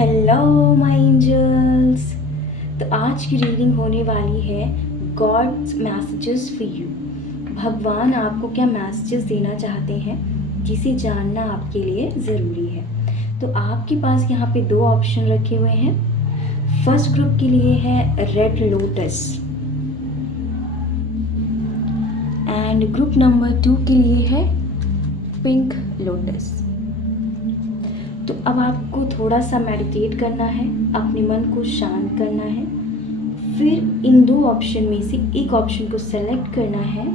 Hello my angels. तो आज की रीडिंग होने वाली है गॉड्स मैसेजेस फॉर यू। भगवान आपको क्या मैसेजेस देना चाहते हैं जिसे जानना आपके लिए ज़रूरी है। तो आपके पास यहाँ पे दो ऑप्शन रखे हुए हैं। फर्स्ट ग्रुप के लिए है red lotus and group number 2 के लिए है पिंक लोटस। तो अब आपको थोड़ा सा मेडिटेट करना है, अपने मन को शांत करना है, फिर इन दो ऑप्शन में से एक ऑप्शन को सेलेक्ट करना है।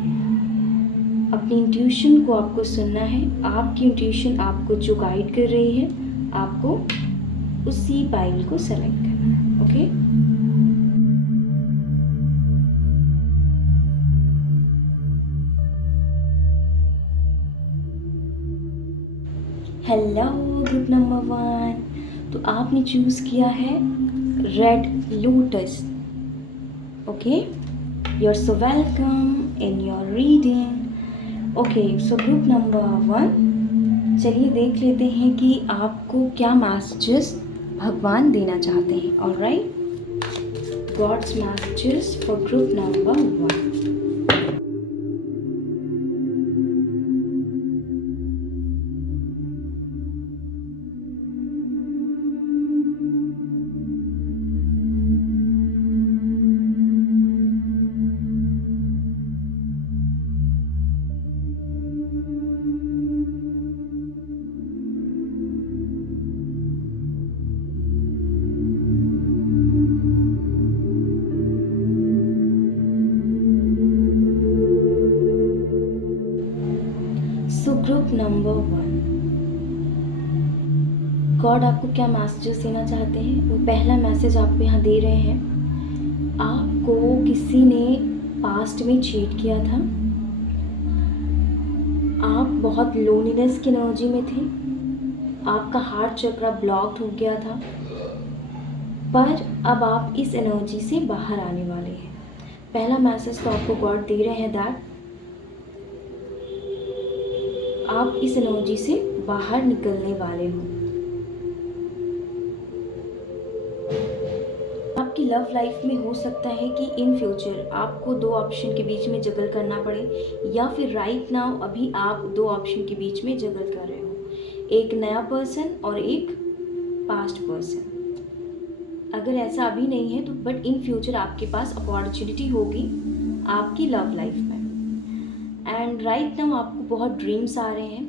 अपनी इंट्यूशन को आपको सुनना है। आपकी इंट्यूशन आपको जो गाइड कर रही है, आपको उसी पाइल को सेलेक्ट करना है। Okay, hello group number 1। तो आपने चूज़ किया है red lotus. Okay, you are so welcome in your reading. Okay, so group number 1, चलिए देख लेते हैं कि आपको क्या मैसेजेस भगवान देना चाहते हैं। Alright, god's messages for group number 1। So group number 1, god आपको क्या मैसेजेस देना चाहते हैं। वो पहला मैसेज आपको यहाँ दे रहे हैं, आपको किसी ने पास्ट में चीट किया था। आप बहुत लोनलीनेस की एनर्जी में थे, आपका हार्ट चक्र ब्लॉक्ड हो गया था, पर अब आप इस एनर्जी से बाहर आने वाले हैं। पहला मैसेज तो आपको गॉड दे रहे हैं दैट आप इस एनर्जी से बाहर निकलने वाले हो। आपकी लव लाइफ में हो सकता है कि इन फ्यूचर आपको दो ऑप्शन के बीच में जगल करना पड़े, या फिर राइट नाउ अभी आप दो ऑप्शन के बीच में जगल कर रहे हो, एक नया पर्सन और एक पास्ट पर्सन। अगर ऐसा अभी नहीं है तो बट इन फ्यूचर आपके पास अपॉर्चुनिटी होगी आपकी लव लाइफ में। एंड राइट नाउ आपको बहुत ड्रीम्स आ रहे हैं,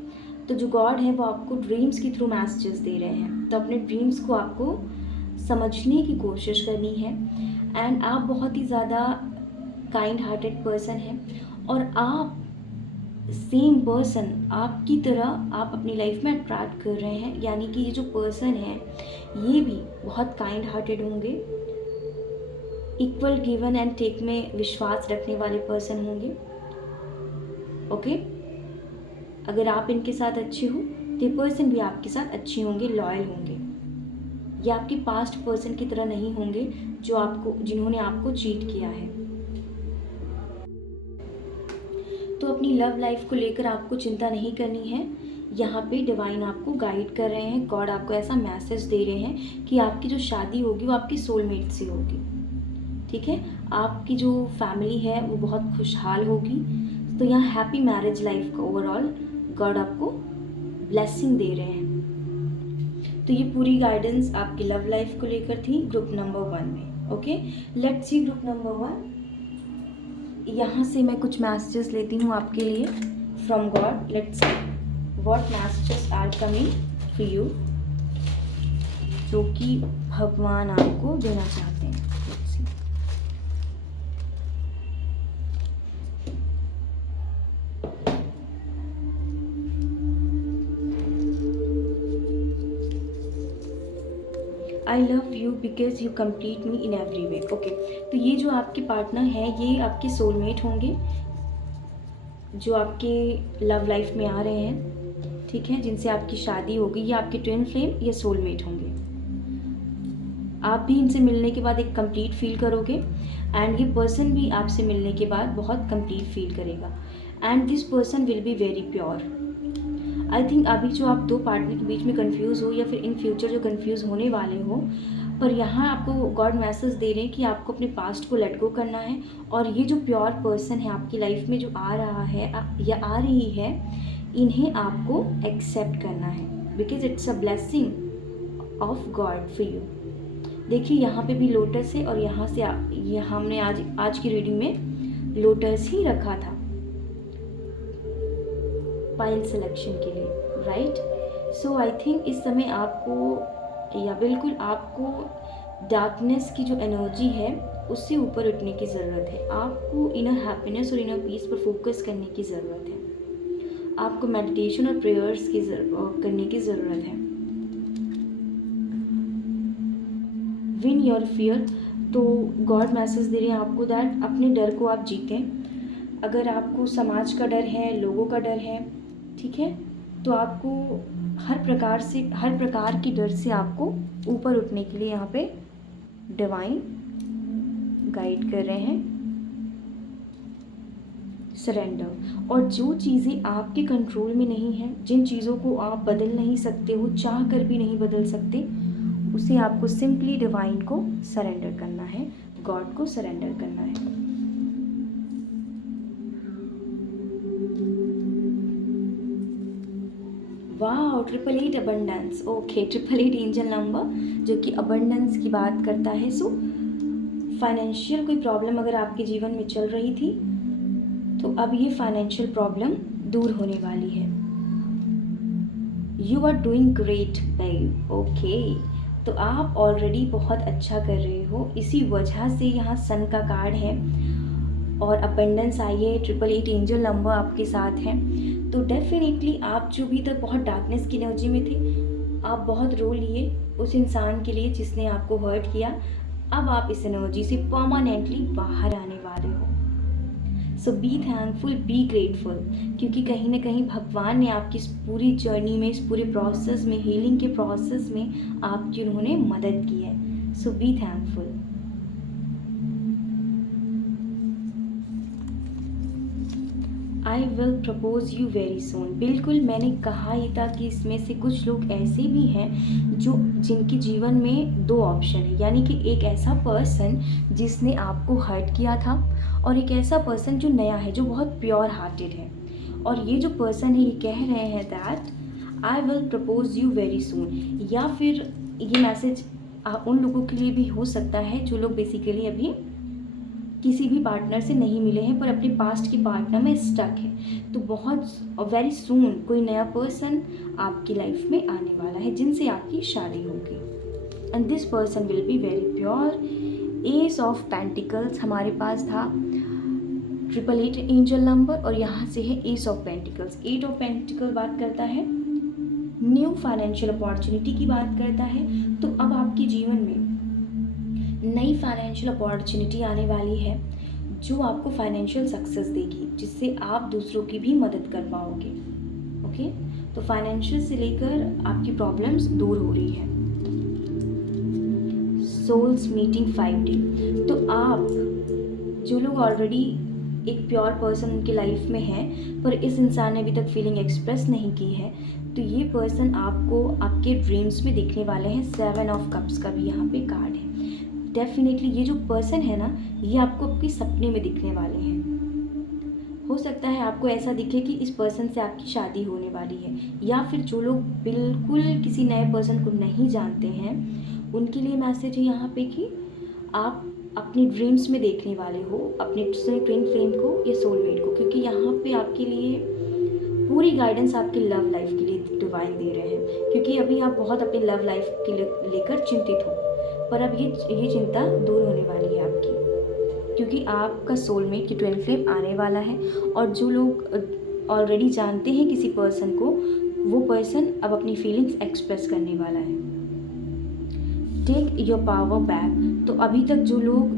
तो जो गॉड है वो आपको ड्रीम्स के थ्रू मैसेजेस दे रहे हैं। तो अपने ड्रीम्स को आपको समझने की कोशिश करनी है। एंड आप बहुत ही ज़्यादा काइंड हार्टेड पर्सन हैं, और आप सेम पर्सन आपकी तरह आप अपनी लाइफ में अट्रैक्ट कर रहे हैं। यानी कि ये जो पर्सन है ये भी बहुत काइंड हार्टेड होंगे, इक्वल गिवन एंड टेक में विश्वास रखने वाले पर्सन होंगे। ओके, अगर आप इनके साथ अच्छे हो तो ये पर्सन भी आपके साथ अच्छे होंगे, लॉयल होंगे। ये आपके पास्ट पर्सन की तरह नहीं होंगे जिन्होंने आपको चीट किया है। तो अपनी लव लाइफ को लेकर आपको चिंता नहीं करनी है। यहाँ पे डिवाइन आपको गाइड कर रहे हैं, गॉड आपको ऐसा मैसेज दे रहे हैं कि आपकी जो शादी होगी वो आपकी सोलमेट से होगी। ठीक है, आपकी जो फैमिली है वो बहुत खुशहाल होगी। तो यहाँ हैप्पी मैरिज लाइफ का ओवरऑल गॉड आपको ब्लेसिंग दे रहे हैं। तो ये पूरी गाइडेंस आपकी लव लाइफ को लेकर थी ग्रुप नंबर 1 में। Okay, let's see group number 1। यहाँ से मैं कुछ मैसेजेस लेती हूँ आपके लिए from god. Let's see what messages are coming for you, जो कि भगवान आपको देना चाहते हैं। Let's see. I love you because you complete me in every way. Okay, तो ये जो आपके पार्टनर हैं ये आपके सोलमेट होंगे, जो आपके लव लाइफ में आ रहे हैं। ठीक है, जिनसे आपकी शादी होगी, ये आपके ट्विन फ्लेम या सोलमेट होंगे। आप भी इनसे मिलने के बाद एक कंप्लीट फील करोगे, एंड ये पर्सन भी आपसे मिलने के बाद बहुत कंप्लीट फील करेगा। And this person will be very pure. I think अभी जो आप दो पार्टनर के बीच में कंफ्यूज हो या फिर इन फ्यूचर जो कंफ्यूज होने वाले हो, पर यहाँ आपको गॉड मैसेज दे रहे हैं कि आपको अपने पास्ट को लेट गो करना है, और ये जो प्योर पर्सन है आपकी लाइफ में जो आ रहा है या आ रही है, इन्हें आपको एक्सेप्ट करना है, because it's a blessing of God for you. देखिए यहाँ पे भी लोटस है, और यहाँ से ये हमने आज की रीडिंग में लोटस ही रखा था पाइल सिलेक्शन के लिए, राइट। सो आई थिंक इस समय आपको, या बिल्कुल आपको डार्कनेस की जो एनर्जी है उससे ऊपर उठने की ज़रूरत है। आपको इनर हैप्पीनेस और इनर पीस पर फोकस करने की ज़रूरत है। आपको मेडिटेशन और प्रेयर्स करने की ज़रूरत है। विन योर फियर, तो गॉड मैसेज दे रहे हैं आपको दैट अपने डर को आप जीतें। अगर आपको समाज का डर है, लोगों का डर है, ठीक है, तो आपको हर प्रकार की डर से आपको ऊपर उठने के लिए यहाँ पे डिवाइन गाइड कर रहे हैं। सरेंडर, और जो चीज़ें आपके कंट्रोल में नहीं हैं, जिन चीज़ों को आप बदल नहीं सकते हो, चाह कर भी नहीं बदल सकते, उसे आपको सिंपली डिवाइन को सरेंडर करना है, गॉड को सरेंडर करना है। वाह, 888 अबंडेंस। ओके, 888 एंजल नंबर जो कि अबंडेंस की बात करता है। सो फाइनेंशियल कोई प्रॉब्लम अगर आपके जीवन में चल रही थी, तो अब ये फाइनेंशियल प्रॉब्लम दूर होने वाली है। You are doing great babe. Okay, तो आप ऑलरेडी बहुत अच्छा कर रहे हो, इसी वजह से यहाँ सन का कार्ड है और अबंडेंस आई है। 888 एंजल नंबर आपके साथ है। तो डेफिनेटली आप जो भी तक बहुत डार्कनेस की एनर्जी में थे, आप बहुत रो लिए उस इंसान के लिए जिसने आपको हर्ट किया, अब आप इस एनर्जी से परमानेंटली बाहर आने वाले हो। सो बी थैंकफुल, बी ग्रेटफुल, क्योंकि कहीं ना कहीं भगवान ने आपकी इस पूरी जर्नी में, इस पूरे प्रोसेस में, हीलिंग के प्रोसेस में आपकी उन्होंने मदद की है। So be thankful. I will propose you very soon. बिल्कुल, मैंने कहा ही था कि इसमें से कुछ लोग ऐसे भी हैं जिनके जीवन में दो ऑप्शन है, यानी कि एक ऐसा पर्सन जिसने आपको हर्ट किया था, और एक ऐसा पर्सन जो नया है, जो बहुत प्योर हार्टेड है। और ये जो पर्सन है, ये कह रहे हैं that I will propose you very सून। या फिर ये मैसेज उन लोगों के लिए भी हो सकता है जो लोग बेसिकली अभी किसी भी पार्टनर से नहीं मिले हैं, पर अपने पास्ट की पार्टनर में स्टक है। तो बहुत वेरी सून कोई नया पर्सन आपकी लाइफ में आने वाला है जिनसे आपकी शादी होगी, and this person will be very pure. S of pentacles हमारे पास था, 888 एंजल नंबर, और यहाँ से है S of pentacles. 8 of pentacle बात करता है न्यू फाइनेंशियल अपॉर्चुनिटी की बात करता है। तो अब आपके जीवन में नई फाइनेंशियल अपॉर्चुनिटी आने वाली है जो आपको फाइनेंशियल सक्सेस देगी, जिससे आप दूसरों की भी मदद कर पाओगे। ओके, तो फाइनेंशियल से लेकर आपकी प्रॉब्लम्स दूर हो रही है। सोल्स मीटिंग 5D, तो आप जो लोग ऑलरेडी एक प्योर पर्सन उनकी लाइफ में है, पर इस इंसान ने अभी तक फीलिंग एक्सप्रेस नहीं की है, तो ये पर्सन आपको आपके ड्रीम्स में दिखने वाले हैं। 7 ऑफ कप्स का भी यहाँ पे कार्ड है। डेफिनेटली ये जो पर्सन है ना, ये आपको आपके सपने में दिखने वाले हैं। हो सकता है आपको ऐसा दिखे कि इस पर्सन से आपकी शादी होने वाली है, या फिर जो लोग बिल्कुल किसी नए पर्सन को नहीं जानते हैं, उनके लिए मैसेज है यहाँ पे कि आप अपनी ड्रीम्स में देखने वाले हो अपने ट्विन फ्लेम को या सोलमेट को, क्योंकि यहाँ पे आपके लिए पूरी गाइडेंस आपकी लव लाइफ के लिए डिवाइन दे रहे हैं। क्योंकि अभी आप बहुत अपनी लव लाइफ के लेकर चिंतित हो, पर अब ये चिंता दूर होने वाली है आपकी, क्योंकि आपका सोलमेट की ट्विन फ्लेम आने वाला है। और जो लोग ऑलरेडी जानते हैं किसी पर्सन को, वो पर्सन अब अपनी फीलिंग्स एक्सप्रेस करने वाला है। टेक योर पावर बैक, तो अभी तक जो लोग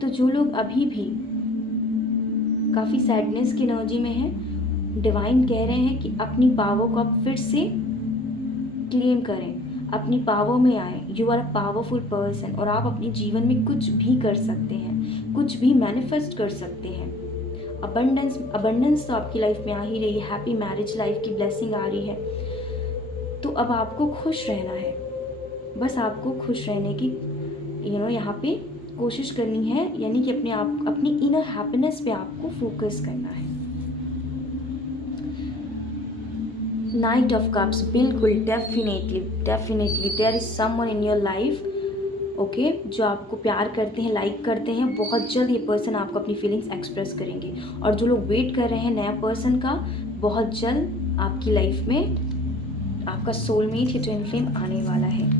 तो जो लोग अभी भी काफ़ी सैडनेस की एनर्जी में हैं, डिवाइन कह रहे हैं कि अपनी पावर को आप फिर से क्लेम करें, अपनी पावर में आए। You are a powerful person, और आप अपने जीवन में कुछ भी कर सकते हैं, कुछ भी मैनिफेस्ट कर सकते हैं। अबंडेंस तो आपकी लाइफ में आ ही रही है, हैप्पी मैरिज लाइफ की ब्लेसिंग आ रही है। तो अब आपको खुश रहना है, बस आपको खुश रहने की यहाँ पे कोशिश करनी है, यानी कि अपनी इनर हैप्पीनेस पे आपको फोकस करना है। नाइट ऑफ कप्स, बिल्कुल definitely there is someone in your life, okay, जो आपको प्यार करते हैं, लाइक करते हैं। बहुत जल्द ये पर्सन आपको अपनी फीलिंग्स एक्सप्रेस करेंगे। और जो लोग वेट कर रहे हैं नया पर्सन का, बहुत जल्द आपकी लाइफ में आपका सोलमेट या ट्विन फ्लेम आने वाला है।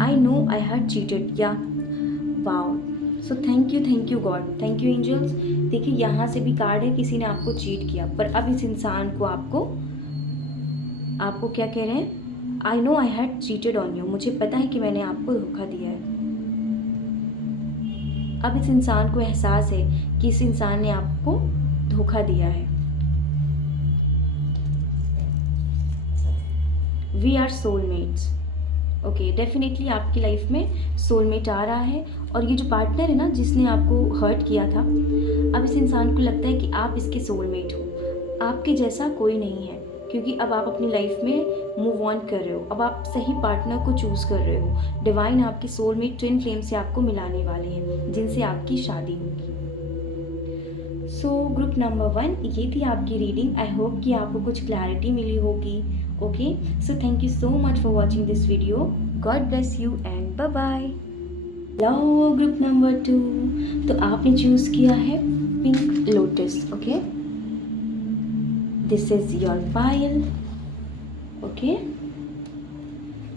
I know I had cheated, या wow, so thank you God, thank you angels. देखिए यहाँ से भी कार्ड है, किसी ने आपको चीट किया, पर अब इस इंसान को आपको क्या कह रहे हैं, आई know I had cheated on you, मुझे पता है कि मैंने आपको धोखा दिया है। अब इस इंसान को एहसास है कि इस इंसान ने आपको धोखा दिया है। We are soulmates, okay, definitely आपकी लाइफ में सोलमेट आ रहा है। और ये जो पार्टनर है ना, जिसने आपको हर्ट किया था, अब इस इंसान को लगता है कि आप इसके सोलमेट हो, आपके जैसा कोई नहीं है, क्योंकि अब आप अपनी लाइफ में मूव ऑन कर रहे हो, अब आप सही पार्टनर को चूज़ कर रहे हो। डिवाइन आपकी सोलमेट ट्विन फ्लेम से आपको मिलाने वाले हैं, जिनसे आपकी शादी होगी। सो ग्रुप नंबर 1, ये थी आपकी रीडिंग। आई होप कि आपको कुछ क्लैरिटी मिली होगी। Okay, so thank you so much for watching this video. God bless you and bye bye. Hello group number 2, तो आपने चूज़ किया है pink lotus, okay, this is your pile, okay.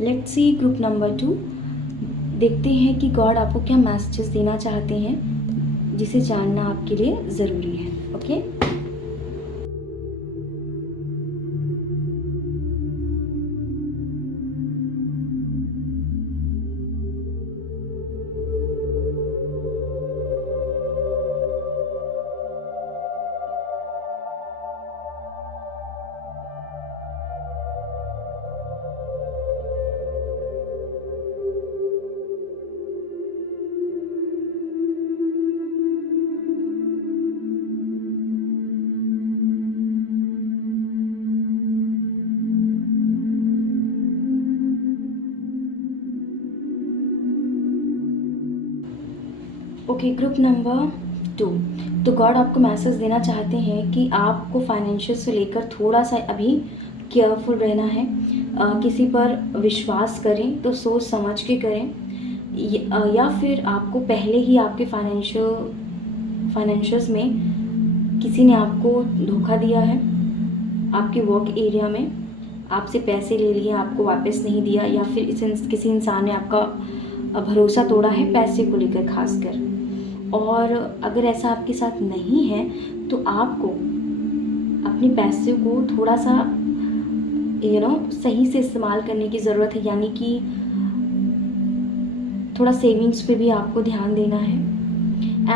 Let's see group number 2, देखते हैं कि God आपको क्या messages देना चाहते हैं, जिसे जानना आपके लिए ज़रूरी है, ओके। ओके, ग्रुप नंबर 2, तो गॉड आपको मैसेज देना चाहते हैं कि आपको फाइनेंशियल से लेकर थोड़ा सा अभी केयरफुल रहना है। किसी पर विश्वास करें तो सोच समझ के करें, या फिर आपको पहले ही आपके फाइनेंशियल्स में किसी ने आपको धोखा दिया है। आपके वर्क एरिया में आपसे पैसे ले लिए, आपको वापस नहीं दिया, या फिर किसी इंसान ने आपका भरोसा तोड़ा है पैसे को लेकर खासकर। और अगर ऐसा आपके साथ नहीं है तो आपको अपने पैसे को थोड़ा सा सही से इस्तेमाल करने की ज़रूरत है, यानी कि थोड़ा सेविंग्स पे भी आपको ध्यान देना है।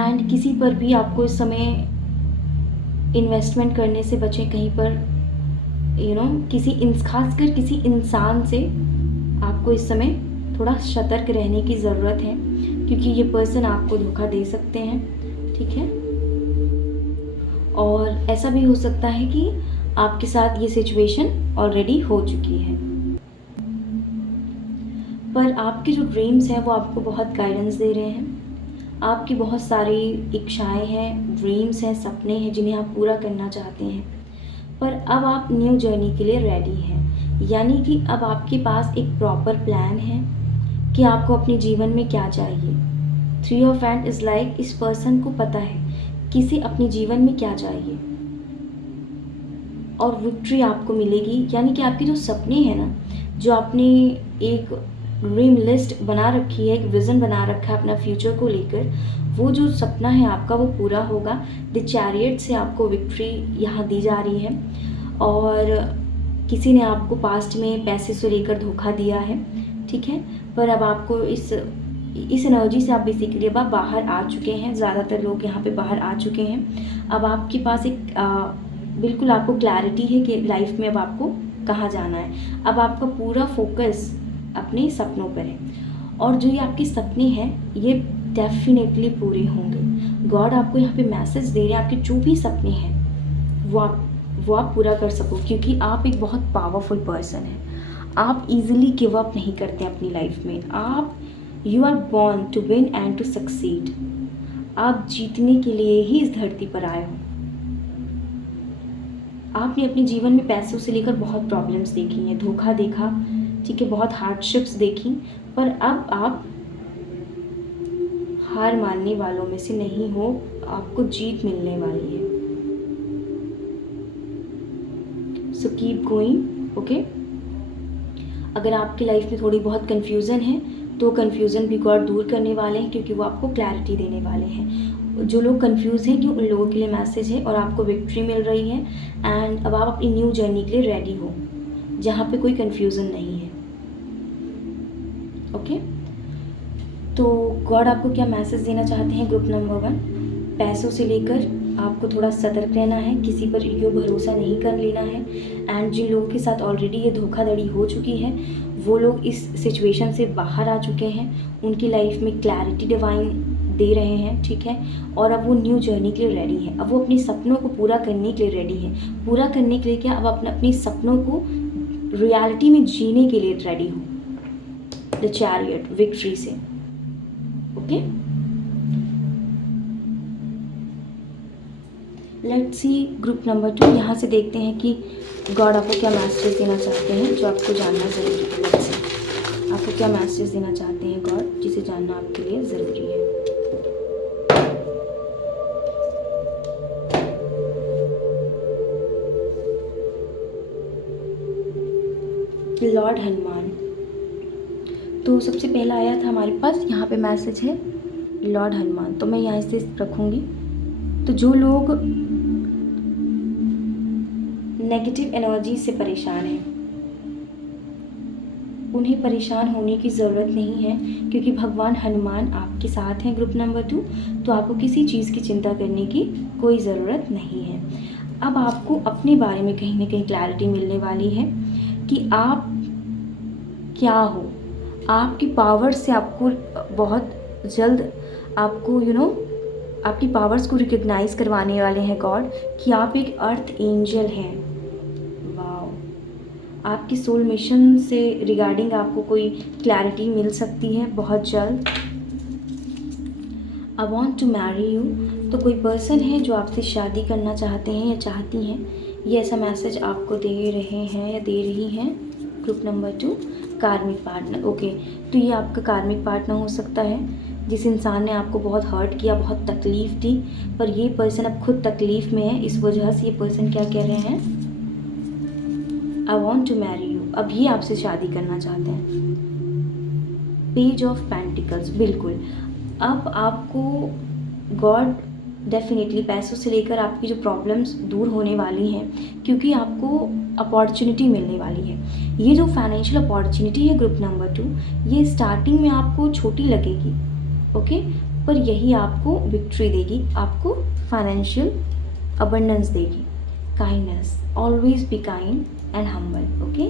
एंड किसी पर भी आपको इस समय इन्वेस्टमेंट करने से बचें, कहीं पर खासकर किसी इंसान से आपको इस समय थोड़ा सतर्क रहने की ज़रूरत है, क्योंकि ये पर्सन आपको धोखा दे सकते हैं, ठीक है। और ऐसा भी हो सकता है कि आपके साथ ये सिचुएशन ऑलरेडी हो चुकी है, पर आपके जो ड्रीम्स हैं वो आपको बहुत गाइडेंस दे रहे हैं। आपकी बहुत सारी इच्छाएं हैं, ड्रीम्स हैं, सपने हैं जिन्हें आप पूरा करना चाहते हैं, पर अब आप न्यू जर्नी के लिए रेडी हैं, यानी कि अब आपके पास एक प्रॉपर प्लान है कि आपको अपने जीवन में क्या चाहिए। 3 ऑफ हैंड इज़ लाइक इस पर्सन को पता है किसी अपने जीवन में क्या चाहिए, और विक्ट्री आपको मिलेगी, यानी कि आपके जो सपने हैं ना, जो आपने एक ड्रीम लिस्ट बना रखी है, एक विज़न बना रखा है अपना फ्यूचर को लेकर, वो जो सपना है आपका वो पूरा होगा। द चैरियट से आपको विक्ट्री यहाँ दी जा रही है। और किसी ने आपको पास्ट में पैसे से लेकर धोखा दिया है, ठीक है, पर अब आपको इस एनर्जी से आप बेसिकली अब आप बाहर आ चुके हैं। ज़्यादातर लोग यहाँ पे बाहर आ चुके हैं। अब आपके पास एक बिल्कुल आपको क्लैरिटी है कि लाइफ में अब आपको कहाँ जाना है। अब आपका पूरा फोकस अपने सपनों पर है, और जो ये आपके सपने हैं ये डेफिनेटली पूरे होंगे। गॉड आपको यहाँ पे मैसेज दे रहे हैं, आपके जो भी सपने हैं वो आप पूरा कर सको, क्योंकि आप एक बहुत पावरफुल पर्सन हैं। आप इजीली गिव अप नहीं करते अपनी लाइफ में। आप you are born to win and to succeed. आप जीतने के लिए ही इस धरती पर आए हो। आपने अपने जीवन में पैसों से लेकर बहुत प्रॉब्लम्स देखी हैं, धोखा देखा, ठीक है, बहुत हार्डशिप्स देखी, पर अब आप हार मानने वालों में से नहीं हो। आपको जीत मिलने वाली है। So keep going, okay. अगर आपकी लाइफ में थोड़ी बहुत कन्फ्यूज़न है तो कन्फ्यूज़न भी गॉड दूर करने वाले हैं, क्योंकि वो आपको क्लैरिटी देने वाले हैं। जो लोग कंफ्यूज हैं कि उन लोगों के लिए मैसेज है और आपको विक्ट्री मिल रही है। एंड अब आप अपनी न्यू जर्नी के लिए रेडी हो, जहाँ पे कोई कंफ्यूजन नहीं है, ओके। तो गॉड आपको क्या मैसेज देना चाहते हैं? ग्रुप नंबर 1, पैसों से लेकर आपको थोड़ा सतर्क रहना है, किसी पर यूँ भरोसा नहीं कर लेना है। एंड जिन लोगों के साथ ऑलरेडी ये धोखाधड़ी हो चुकी है, वो लोग इस सिचुएशन से बाहर आ चुके हैं, उनकी लाइफ में क्लैरिटी डिवाइन दे रहे हैं, ठीक है। और अब वो न्यू जर्नी के लिए रेडी है। अब वो अपने सपनों को पूरा करने के लिए रेडी है। पूरा करने के लिए क्या? अब अपने सपनों को रियलिटी में जीने के लिए रेडी हो। द चैरियट, विक्ट्री से, okay. Let's see group number 2। यहाँ से देखते हैं कि गॉड आपको क्या मैसेज देना चाहते हैं जो आपको जानना ज़रूरी है। लेट्स सी आपको क्या मैसेज देना चाहते हैं गॉड, जिसे जानना आपके लिए ज़रूरी है। लॉर्ड हनुमान। तो सबसे पहला आया था हमारे पास, यहाँ पे मैसेज है लॉर्ड हनुमान। तो मैं यहाँ से रखूँगी। तो जो लोग नेगेटिव एनर्जी से परेशान हैं, उन्हें परेशान होने की ज़रूरत नहीं है, क्योंकि भगवान हनुमान आपके साथ हैं। ग्रुप नंबर 2, तो आपको किसी चीज़ की चिंता करने की कोई ज़रूरत नहीं है। अब आपको अपने बारे में कहीं ना कहीं क्लैरिटी मिलने वाली है कि आप क्या हो। आपकी पावर से आपको बहुत जल्द आपको आपकी पावर्स को रिकग्नाइज़ करवाने वाले हैं गॉड कि आप एक अर्थ एंजल हैं। वाओ, आपकी सोल मिशन से रिगार्डिंग आपको कोई क्लैरिटी मिल सकती है बहुत जल्द। I want to marry you. तो कोई पर्सन है जो आपसे शादी करना चाहते हैं या चाहती हैं, ये ऐसा मैसेज आपको दे रहे हैं या दे रही हैं। ग्रुप नंबर 2, कार्मिक पार्टनर, ओके। तो ये आपका कार्मिक पार्टनर हो सकता है, जिस इंसान ने आपको बहुत हर्ट किया, बहुत तकलीफ़ दी, पर ये पर्सन अब खुद तकलीफ़ में है। इस वजह से ये पर्सन क्या कह रहे हैं? I want to marry you. अब ये आपसे शादी करना चाहते हैं। पेज ऑफ पेंटिकल्स, बिल्कुल। अब आपको गॉड डेफिनेटली पैसों से लेकर आपकी जो प्रॉब्लम्स दूर होने वाली हैं, क्योंकि आपको अपॉर्चुनिटी मिलने वाली है। ये जो फाइनेंशियल अपॉर्चुनिटी है ग्रुप नंबर 2, ये स्टार्टिंग में आपको छोटी लगेगी, ओके, पर यही आपको विक्ट्री देगी, आपको फाइनेंशियल अबंडेंस देगी। Kindness, always be kind and humble, okay.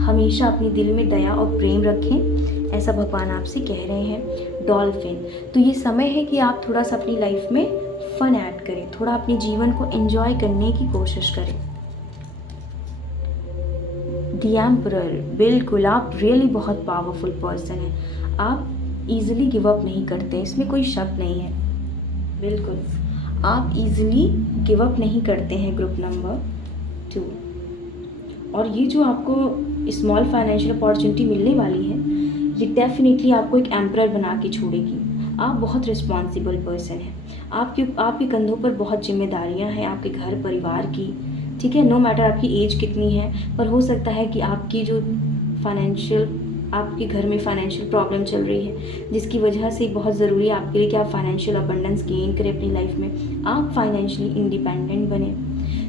हमेशा अपने दिल में दया और प्रेम रखें, ऐसा भगवान आपसे कह रहे हैं। डॉल्फिन, तो ये समय है कि आप थोड़ा सा अपनी लाइफ में फन ऐड करें, थोड़ा अपने जीवन को एंजॉय करने की कोशिश करें। द एम्परर, बिल्कुल, आप रियली बहुत पावरफुल पर्सन हैं। आप ईजिली गिव अप नहीं करते, इसमें कोई शक नहीं है। बिल्कुल, आप ईजिली गिव अप नहीं करते हैं। ग्रुप नंबर 2, और ये जो आपको स्मॉल फाइनेंशियल अपॉर्चुनिटी मिलने वाली है, ये डेफिनेटली आपको एक एम्परर बना के छोड़ेगी। आप बहुत रिस्पॉन्सिबल पर्सन हैं। आपके कंधों पर बहुत जिम्मेदारियां हैं, आपके घर परिवार की, ठीक है। नो मैटर आपकी एज कितनी है, पर हो सकता है कि आपकी जो आपके घर में फाइनेंशियल प्रॉब्लम चल रही है, जिसकी वजह से बहुत ज़रूरी है आपके लिए कि आप फाइनेंशियल अबंडेंस गेन करें अपनी लाइफ में, आप फाइनेंशियली इंडिपेंडेंट बने,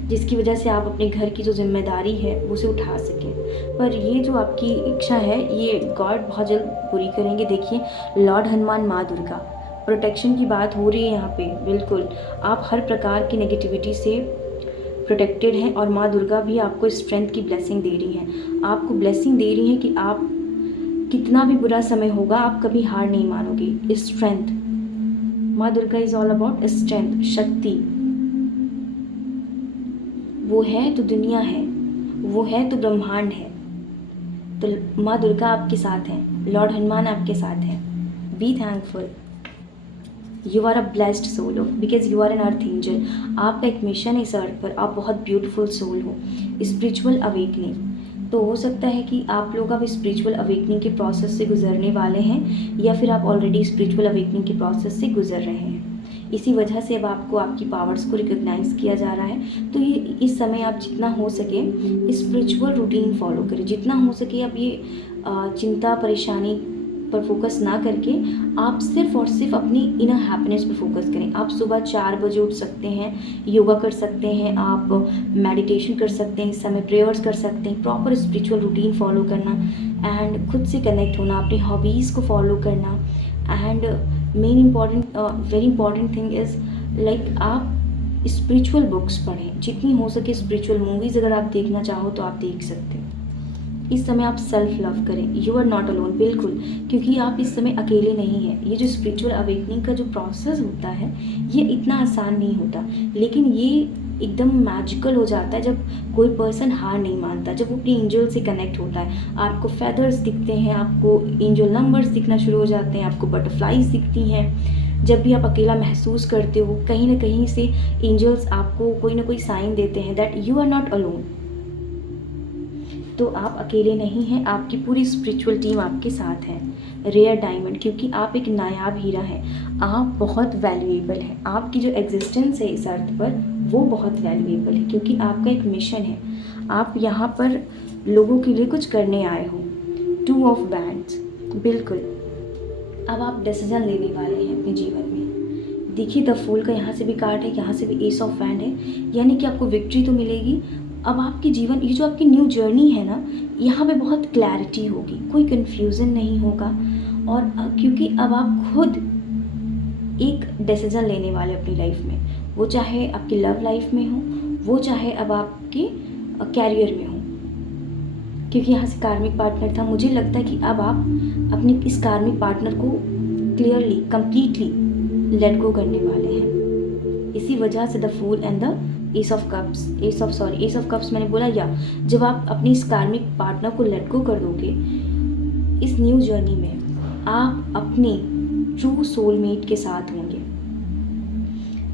जिसकी वजह से आप अपने घर की जो जिम्मेदारी है उसे उठा सकें। पर ये जो आपकी इच्छा है, ये गॉड बहुत जल्द पूरी करेंगे। देखिए, लॉर्ड हनुमान, माँ दुर्गा, प्रोटेक्शन की बात हो रही है यहाँ पे। बिल्कुल, आप हर प्रकार की नेगेटिविटी से प्रोटेक्टेड हैं, और माँ दुर्गा भी आपको स्ट्रेंथ की ब्लेसिंग दे रही हैं। आपको ब्लेसिंग दे रही हैं कि आप कितना भी बुरा समय होगा, आप कभी हार नहीं मानोगे। स्ट्रेंथ, माँ Durga is all about strength, शक्ति। वो है तो दुनिया है, वो है तो ब्रह्मांड है। तो माँ दुर्गा आपके साथ हैं, लॉर्ड हनुमान आपके साथ हैं। Be thankful. You are a blessed soul of, because you are an earth angel. आपका एक मिशन है इस अर्थ पर, आप बहुत ब्यूटीफुल सोल हो। स्पिरिचुअल अवेकनिंग, तो हो सकता है कि आप लोग अब स्पिरिचुअल अवेकनिंग के प्रोसेस से गुजरने वाले हैं, या फिर आप ऑलरेडी स्पिरिचुअल अवेकनिंग के प्रोसेस से गुजर रहे हैं। इसी वजह से अब आपको आपकी पावर्स को रिकॉग्नाइज किया जा रहा है। तो ये इस समय आप जितना हो सके स्पिरिचुअल रूटीन फॉलो करें, जितना हो सके। अब ये चिंता परेशानी पर फोकस ना करके आप सिर्फ और सिर्फ अपनी इनर हैप्पीनेस पर फोकस करें। आप सुबह 4 बजे उठ सकते हैं, योगा कर सकते हैं, आप मेडिटेशन कर सकते हैं, इस समय प्रेयर्स कर सकते हैं, प्रॉपर स्पिरिचुअल रूटीन फॉलो करना एंड खुद से कनेक्ट होना, अपनी हॉबीज़ को फॉलो करना। And main important very important thing is like आप स्पिरिचुअल बुक्स पढ़ें, जितनी हो सके। स्पिरिचुअल मूवीज़ अगर आप देखना चाहो तो आप देख सकते हैं। इस समय आप सेल्फ लव करें। यू आर नॉट अलोन, बिल्कुल, क्योंकि आप इस समय अकेले नहीं हैं। ये जो स्पिरिचुअल अवेकनिंग का जो प्रोसेस होता है ये इतना आसान नहीं होता, लेकिन ये एकदम मैजिकल हो जाता है जब कोई पर्सन हार नहीं मानता, जब वो अपनी एंजल से कनेक्ट होता है। आपको फेदर्स दिखते हैं, आपको एंजल नंबर्स दिखना शुरू हो जाते हैं, आपको बटरफ्लाइज दिखती हैं। जब भी आप अकेला महसूस करते हो, कहीं ना कहीं से एंजल्स आपको कोई ना कोई साइन देते हैं that you are not alone. तो आप अकेले नहीं हैं, आपकी पूरी स्पिरिचुअल टीम आपके साथ है। रेयर डायमंड, क्योंकि आप एक नायाब हीरा हैं, आप बहुत वैल्यूएबल हैं। आपकी जो एग्जिस्टेंस है इस अर्थ पर वो बहुत वैल्यूएबल है, क्योंकि आपका एक मिशन है। आप यहाँ पर लोगों के लिए कुछ करने आए हो। 2 ऑफ बैंड्स, बिल्कुल। अब आप डिसीजन लेने वाले हैं अपने जीवन में। देखिए द फूल का यहाँ से भी कार्ड है, यहाँ से भी एस ऑफ बैंड है, यानी कि आपको विक्ट्री तो मिलेगी। अब आपके जीवन, ये जो आपकी न्यू जर्नी है ना, यहाँ पे बहुत क्लैरिटी होगी, कोई कन्फ्यूज़न नहीं होगा। और क्योंकि अब आप खुद एक डिसीज़न लेने वाले अपनी लाइफ में, वो चाहे आपकी लव लाइफ में हो, वो चाहे अब आपके कैरियर में हो। क्योंकि यहाँ से कार्मिक पार्टनर था, मुझे लगता है कि अब आप अपने इस कार्मिक पार्टनर को क्लियरली कम्प्लीटली लेट गो करने वाले हैं। इसी वजह से the fool and the ace of cups मैंने बोला, या जब आप अपनी इस कार्मिक पार्टनर को लेट गो कर दोगे इस न्यू जर्नी में, आप अपने ट्रू सोलमेट के साथ होंगे।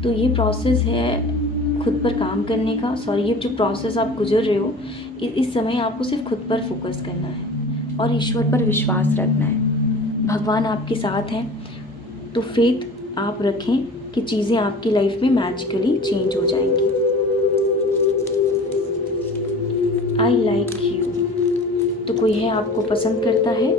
तो ये प्रोसेस है खुद पर काम करने का। ये जो प्रोसेस आप गुजर रहे हो, इस समय आपको सिर्फ खुद पर फोकस करना है और ईश्वर पर विश्वास रखना है। भगवान आपके साथ हैं, तो फेथ आप रखें कि चीज़ें आपकी लाइफ में मैजिकली चेंज हो जाएंगी। आई लाइक यू, तो कोई है आपको पसंद करता है,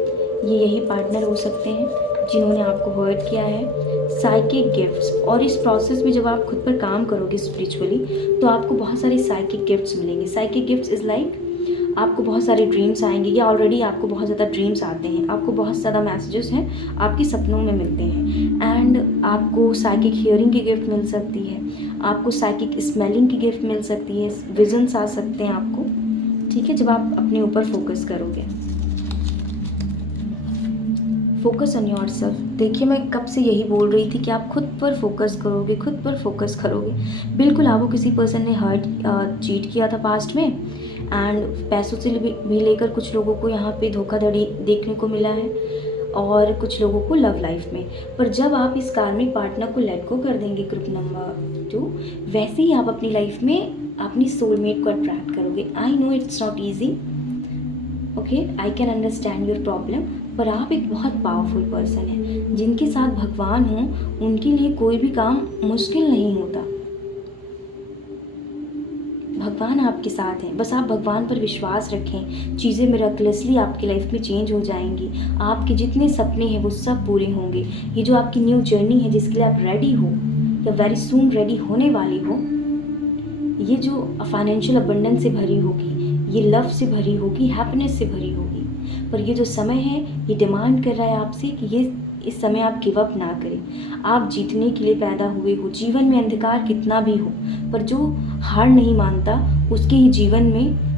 ये यही पार्टनर हो सकते हैं जिन्होंने आपको हर्ट किया है। साइकिक गिफ्ट्स, और इस प्रोसेस में जब आप खुद पर काम करोगे स्पिरिचुअली, तो आपको बहुत सारे साइकिक गिफ्ट्स मिलेंगे। साइकिक गिफ्ट्स इज़ लाइक आपको बहुत सारे ड्रीम्स आएंगे, या ऑलरेडी आपको बहुत ज़्यादा ड्रीम्स आते हैं, आपको बहुत ज़्यादा मैसेजेस हैं आपके सपनों में मिलते हैं। एंड आपको साइकिक हियरिंग की गिफ्ट मिल सकती है, आपको साइकिक स्मेलिंग की गिफ्ट मिल सकती है, विजन्स आ सकते हैं आपको, ठीक है, जब आप अपने ऊपर फोकस करोगे। Focus on your self. देखिए मैं कब से यही बोल रही थी कि आप खुद पर फोकस करोगे, खुद पर फोकस करोगे। बिल्कुल, आपको किसी पर्सन ने चीट किया था पास्ट में, एंड पैसों से भी लेकर कुछ लोगों को यहाँ पे धोखाधड़ी देखने को मिला है, और कुछ लोगों को लव लाइफ में। पर जब आप इस कार्मिक पार्टनर को लेट गो कर देंगे, ग्रुप नंबर 2, वैसे ही आप अपनी लाइफ में अपनी सोलमेट को अट्रैक्ट करोगे। I know it's not easy, okay, I can understand your problem, पर आप एक बहुत पावरफुल पर्सन हैं। जिनके साथ भगवान हों उनके लिए कोई भी काम मुश्किल नहीं होता। भगवान आपके साथ हैं, बस आप भगवान पर विश्वास रखें, चीज़ें मिरेकलसली आपकी लाइफ में चेंज हो जाएंगी। आपके जितने सपने हैं वो सब पूरे होंगे। ये जो आपकी न्यू जर्नी है जिसके लिए आप रेडी हो या वेरी सून रेडी होने वाली हो, ये जो फाइनेंशियल अबंडेंस से भरी होगी, ये लव से भरी होगी, हैप्पीनेस से भरी होगी। पर ये जो समय है ये डिमांड कर रहा है आपसे कि ये इस समय आप गिव अप ना करें। आप जीतने के लिए पैदा हुए हो। जीवन में अंधकार कितना भी हो, पर जो हार नहीं मानता उसके ही जीवन में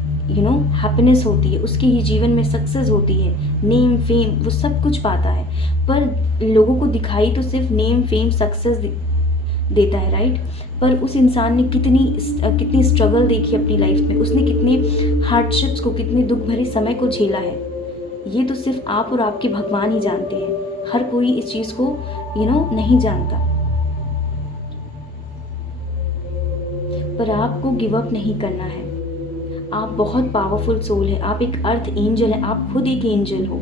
हैप्पीनेस होती है, उसके ही जीवन में सक्सेस होती है, नेम फेम वो सब कुछ पाता है। पर लोगों को दिखाई तो सिर्फ नेम फेम सक्सेस देता है, राइट। पर उस इंसान ने कितनी स्ट्रगल देखी अपनी लाइफ में, उसने कितने हार्डशिप्स को, कितने दुख भरे समय को झेला है, ये तो सिर्फ आप और आपके भगवान ही जानते हैं। हर कोई इस चीज़ को नहीं जानता। पर आपको गिव अप नहीं करना है। आप बहुत पावरफुल सोल है, आप एक अर्थ एंजल है, आप खुद एक एंजल हो।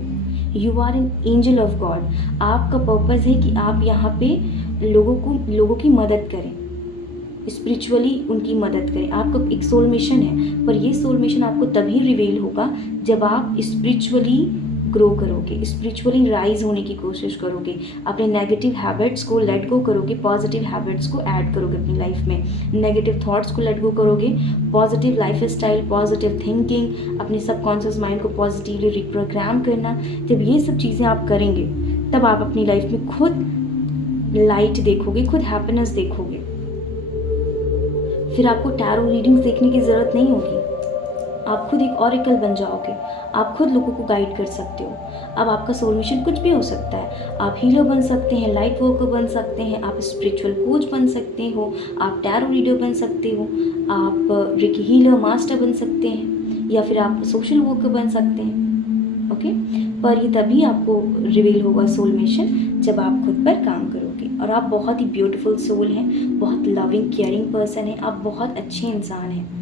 You are an angel of god. आपका पर्पज़ है कि आप यहाँ पे लोगों की मदद करें, स्पिरिचुअली उनकी मदद करें। आपका एक सोल मिशन है, पर ये सोल मिशन आपको तभी रिवील होगा जब आप स्पिरिचुअली ग्रो करोगे, स्पिरिचुअली राइज होने की कोशिश करोगे, अपने नेगेटिव हैबिट्स को लेट गो करोगे, पॉजिटिव हैबिट्स को ऐड करोगे अपनी लाइफ में, नेगेटिव थॉट्स को लेट गो करोगे, positive life style, positive thinking, अपने सबकॉन्शियस माइंड को पॉजिटिवली रिप्रोग्राम करना। जब ये सब चीज़ें आप करेंगे तब आप अपनी लाइफ में खुद लाइट देखोगे, खुद हैप्पीनेस देखोगे। फिर आपको टैरो रीडिंग्स देखने की ज़रूरत नहीं होगी, आप खुद एक ऑरेकल बन जाओगे, आप खुद लोगों को गाइड कर सकते हो। अब आपका सोल मिशन कुछ भी हो सकता है, आप हीलर बन सकते हैं, लाइट वर्कर बन सकते हैं, आप स्पिरिचुअल कोच बन सकते हो, आप टैरो रीडर बन सकते हो, आप रिकी हीलर मास्टर बन सकते हैं, या फिर आप सोशल वर्कर बन सकते हैं। ओके, पर ये तभी आपको रिवील होगा सोल मिशन जब आप खुद पर काम करोगे। और आप बहुत ही ब्यूटीफुल सोल हैं, बहुत लविंग केयरिंग पर्सन हैं, आप बहुत अच्छे इंसान हैं।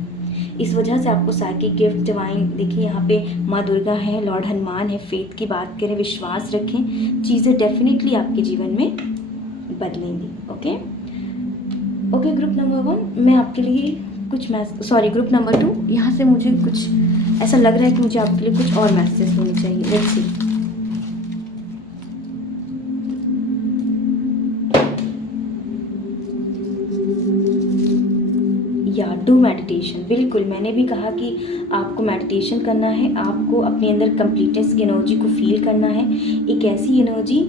इस वजह से आपको साइकिक गिफ्ट, डिवाइन, देखिए यहाँ पे माँ दुर्गा है, लॉर्ड हनुमान है। फेथ की बात करें, विश्वास रखें, चीज़ें डेफिनेटली आपके जीवन में बदलेंगी। ओके ओके, ग्रुप नंबर 1 मैं आपके लिए कुछ ग्रुप नंबर 2, यहाँ से मुझे कुछ ऐसा लग रहा है कि मुझे आपके लिए कुछ और मैसेज देने चाहिए। Let's see. या डू मेडिटेशन। बिल्कुल, मैंने भी कहा कि आपको मेडिटेशन करना है, आपको अपने अंदर कंप्लीटनेस की एनर्जी को फील करना है, एक ऐसी एनर्जी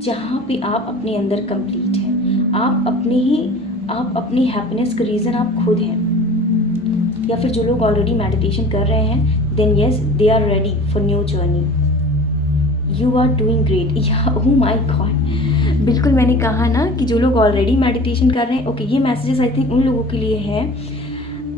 जहाँ पे आप अपने अंदर कंप्लीट हैं, आप अपनी हैप्पीनेस का रीज़न आप खुद हैं। या फिर जो लोग ऑलरेडी मेडिटेशन कर रहे हैं, then yes they are ready for new journey. You are doing great. या ओह माय गॉड, बिल्कुल मैंने कहा ना कि जो लोग ऑलरेडी मेडिटेशन कर रहे हैं, ओके ये मैसेजेस आई थिंक उन लोगों के लिए है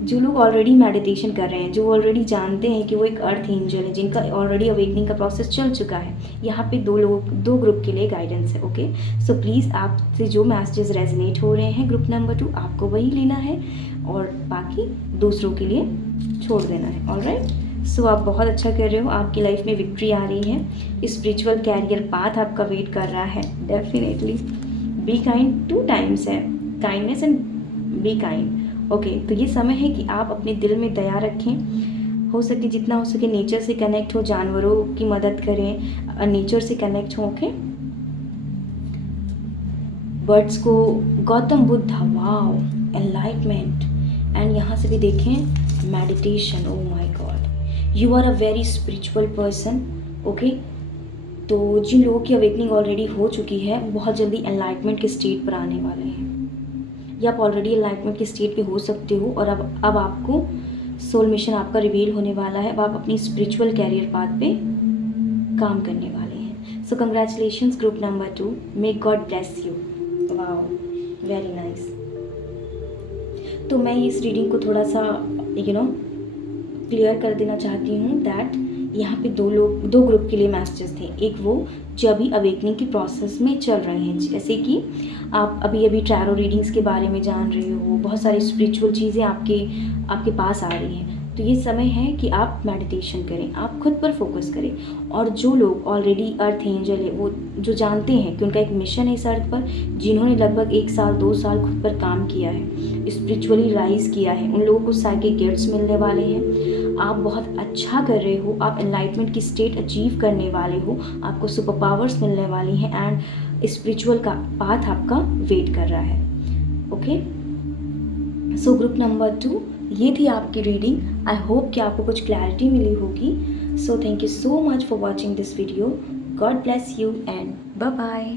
जो लोग ऑलरेडी मेडिटेशन कर रहे हैं, जो ऑलरेडी जानते हैं कि वो एक अर्थ एंजल है, जिनका ऑलरेडी अवेकनिंग का प्रोसेस चल चुका है। यहाँ पे दो ग्रुप के लिए गाइडेंस है। ओके, सो प्लीज़ आपसे जो मैसेजेस रेजनेट हो रहे हैं ग्रुप नंबर 2, आपको वही लेना है और बाकी दूसरों के लिए छोड़ देना है। ऑलराइट, सो आप बहुत अच्छा कर रहे हो, आपकी लाइफ में विक्ट्री आ रही है, स्पिरिचुअल कैरियर पाथ आपका वेट कर रहा है। डेफिनेटली बी काइंड 2 टाइम्स है, kindness and be kind. Okay, तो ये समय है कि आप अपने दिल में दया रखें, हो सके जितना हो सके नेचर से कनेक्ट हो, जानवरों की मदद करें, नेचर से कनेक्ट हो। ओके, बर्ड्स को, Gautam Buddha, wow, enlightenment, and यहाँ से भी देखें meditation. Oh my god, you are a very spiritual person. Okay, तो जिन लोगों की अवेकनिंग ऑलरेडी हो चुकी है वो बहुत जल्दी एनलाइटमेंट के स्टेट पर आने वाले हैं, या आप ऑलरेडी एनलाइटमेंट के स्टेट पे हो सकते हो। और अब आपको सोल मिशन आपका रिवील होने वाला है, अब आप अपनी स्पिरिचुअल कैरियर पाथ पे काम करने वाले हैं। सो congratulations group number 2, may God bless you. Wow, very nice. तो मैं इस रीडिंग को थोड़ा सा क्लियर कर देना चाहती हूँ दैट यहाँ पे दो ग्रुप के लिए मैसेजेस थे। एक वो जो अभी अवेकनिंग के प्रोसेस में चल रहे हैं, जैसे कि आप अभी टैरो रीडिंग्स के बारे में जान रहे हो, बहुत सारी स्पिरिचुअल चीज़ें आपके पास आ रही हैं, तो ये समय है कि आप मेडिटेशन करें, आप खुद पर फोकस करें। और जो लोग ऑलरेडी अर्थ एंजल है, वो जो जानते हैं कि उनका एक मिशन है इस अर्थ पर, जिन्होंने लगभग 1 साल 2 साल खुद पर काम किया है, स्पिरिचुअली राइज किया है, उन लोगों को साइकिक गिफ्ट्स मिलने वाले हैं। आप बहुत अच्छा कर रहे हो, आप एनलाइटमेंट की स्टेट अचीव करने वाले हो, आपको सुपर पावर्स मिलने वाली हैं, एंड स्पिरिचुअल का पाथ आपका वेट कर रहा है। ओके, सो ग्रुप नंबर 2, ये थी आपकी रीडिंग। आई होप कि आपको कुछ क्लैरिटी मिली होगी। So thank you so much for watching this video. God bless you and bye bye.